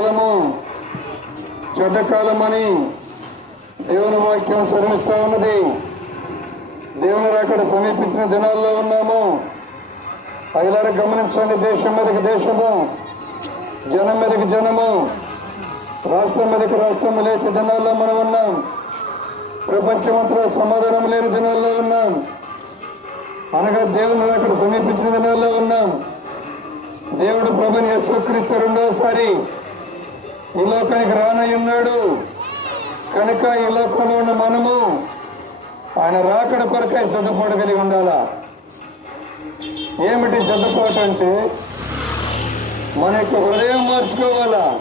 కాలము చెడ్డ కాలమని దేవుని వాక్యం శ్రమిస్తూ ఉన్నది. దేవుని రాకడ సమీపించిన దినాల్లో ఉన్నాము. అయిలారా గమనించండి దేశం మీదకి దేశము. జనం మీదకి జనము. రాష్ట్రం మీదకి రాష్ట్రం లేచే దినాల్లో మనం ఉన్నాం. ప్రపంచమంతా సమాధానం లేని దినాల్లో ఉన్నాం. అనగా దేవుని అక్కడ సమీపించిన దినాల్లో ఉన్నాం. దేవుడు ప్రభుని యశ్వకరిస్తే రెండోసారి ఈ లోకానికి రానై ఉన్నాడు కనుక ఈ లోకంలో ఉన్న మనము ఆయన రాకడ కొరకై సిద్ధపడగలిగి ఉండాలా? ఏమిటి సిద్ధపాటు అంటే మన యొక్క హృదయం మార్చుకోవాలా?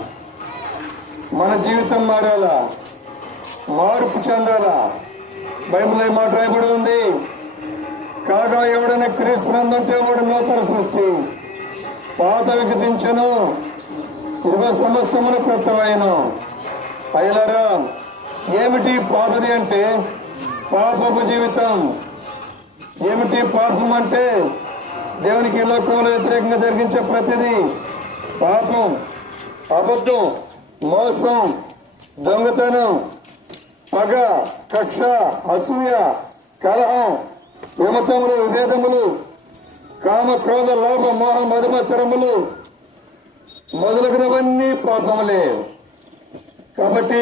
మన జీవితం మారాలా? మార్పు చెందాలా? బైబిల్ మాట రాయబడి ఉంది? కాగా ఎవడైనా క్రీస్తునందంటే వాడు నూతన సృష్టి పాత వికటించను యుగ సమస్తమును కృతమైన అయ్యలారా ఏమిటి పాతది అంటే? పాపపు జీవితం. ఏమిటి పాపం అంటే? దేవునికి లోకంలో వ్యతిరేకంగా జరిగించే ప్రతిదీ పాపం అబద్ధం మోసం దొంగతనం పగ కక్ష అసూయ కలహం విమతములు విభేదములు కామ క్రోధ లోభ మోహ మధుమచరములు మొదలగునవన్నీ పాపములే కాబట్టి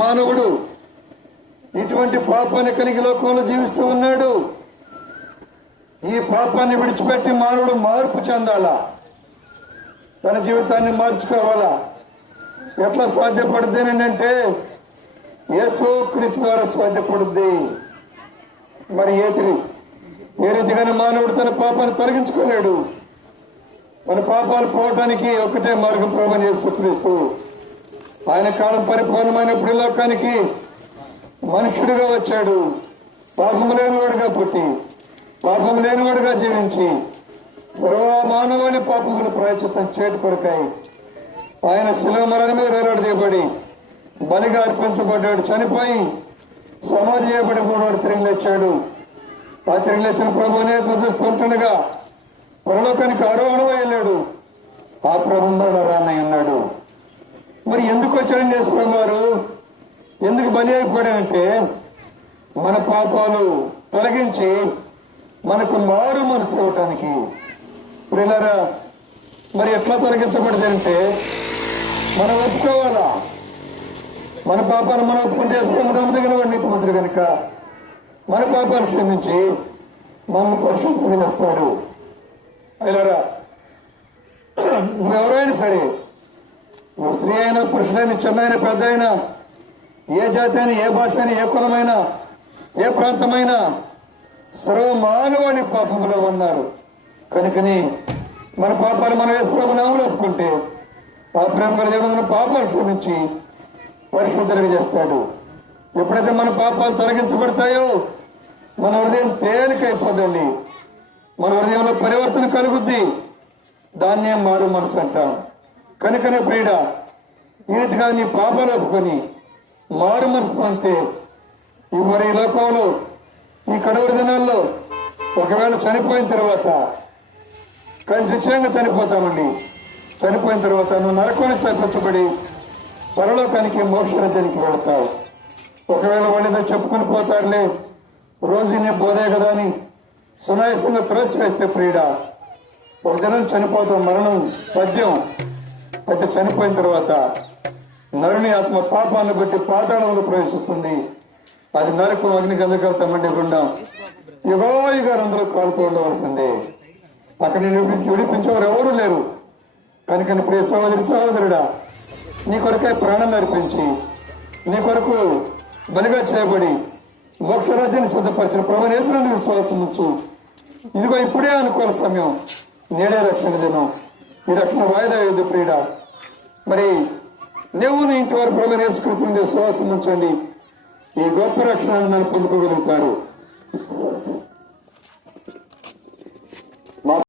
మానవుడు ఇటువంటి పాపాన్ని కలిగి లోకంలో జీవిస్తూ ఉన్నాడు. ఈ పాపాన్ని విడిచిపెట్టి మానవుడు మార్పు చెందాలా? తన జీవితాన్ని మార్చుకోవాలా? ఎట్లా సాధ్యపడుద్ది ఏంటంటే అంటే యేసు క్రీస్తు ద్వారా సాధ్యపడుద్ది. మరి ఏతిరి ఏ రీతిగానే మానవుడు తన పాపాన్ని తొలగించుకోలేడు. మన పాపాలు పోవటానికి ఒకటే మార్గం ప్రభు యేసుక్రీస్తు. ఆయన కాలం పరిపూర్ణమైనప్పుడు లోకానికి మనుషుడిగా వచ్చాడు. పాపం లేనివాడుగా పుట్టి పాపం లేనివాడుగా జీవించి సర్వ మానవాళి పాపములు ప్రాయచిత్తం చేటు కొరకాయి ఆయన శిలువ మరణ మీద తీయబడి బలిగా అర్పించబడ్డాడు. చనిపోయి సమాధి చేయబడి మూడవాడు తిరిగి లేచాడు. ఆ తిరిగి లేచిన ప్రభునే చూస్తుంటుండగా పరలోకానికి ఆరోహణం వెళ్ళాడు. ఆ ప్రభు రానయ్య ఉన్నాడు. మరి ఎందుకు వచ్చాడండి యశ్వరం గారు ఎందుకు బలి అయిపోయాడంటే మన పాపాలు తొలగించి మనకు మారు మనసు ఇవ్వటానికి. ప్రిలరా మరి ఎట్లా తొలగించబడదంటే మనం ఒప్పుకోవాలా? మన పాపాలు మనం ఒప్పుకుంటే మనం దగ్గర వాడు నీతిమంతుడు కనుక మన పాపాలు క్షమించి మనల్ని పరిశుభ్రంగా చేస్తాడు. అయినారా ఎవరైనా సరే నువ్వు స్త్రీ అయినా పురుషుడైనా చిన్నైనా పెద్ద అయినా ఏ జాతి అయినా ఏ భాష అయినా ఏ కులమైనా ఏ ప్రాంతమైనా సర్వ మానవాళి పాపంలో ఉన్నారు. కనుకని మన పాపాలు మనం వేసుకున్న ఒప్పుకుంటే ఆ ప్రేమ దేవుడు మన పాపాలు క్షమించి పరిశుద్ధులుగా చేస్తాడు. ఎప్పుడైతే మన పాపాలు తొలగించబడతాయో మన హృదయం తేలికైపోదండి. మన హృదయంలో పరివర్తన కలుగుద్ది. దాన్నే మారు మనసు అంటాం. కనుకనే ప్రీడ ఈ రీతిగా నీ పాపాలు ఒప్పుకొని మారు మనసు పొందితే ఈ ఈ లోకంలో ఈ కడవరి దినాల్లో ఒకవేళ చనిపోయిన తర్వాత కానీ నిశ్చయంగా చనిపోతామండి. చనిపోయిన తర్వాత నువ్వు నరకానికి తప్పించబడి పరలోకానికి మోక్షరాజ్యానికి వెళతావు. ఒకవేళ వాళ్ళు ఏదో చెప్పుకొని పోతారులే రోజు నీ బోధే కదా అని సునాయాసంగా త్రోసివేస్తే ప్రియుడ ఒక జనం చనిపోతాం మరణం పద్యం అయితే చనిపోయిన తర్వాత నరుని ఆత్మ పాపాన్ని బట్టి పాతాళంలో ప్రవేశిస్తుంది. అది నరకం అగ్ని గంధకవుతా మండి గుండం. యుగో అందరూ కాలుతూ ఉండవలసిందే. అక్కడ నేను విడిపించి విడిపించేవారు ఎవరూ లేరు. కనుక ప్రియ సహోదరి సహోదరుడా నీ కొరకే ప్రాణం అర్పించి నీ కొరకు బలిగా చేయబడి మోక్షరాజ్యాన్ని సిద్ధపరిచిన ప్రభు నేసినందు విశ్వాసం ఉంచు. ఇదిగో ఇప్పుడే అనుకోని సమయం. నేడే రక్షణ దినం. ఈ రక్షణ వాయిదా యుద్ధ క్రీడ మరి దేవుని ఇంటి వారు ప్రభు నేర్చుకుంటుంది విశ్వాసం ఉంచండి. ఈ గొప్ప రక్షణ పొందుకోగలుగుతారు.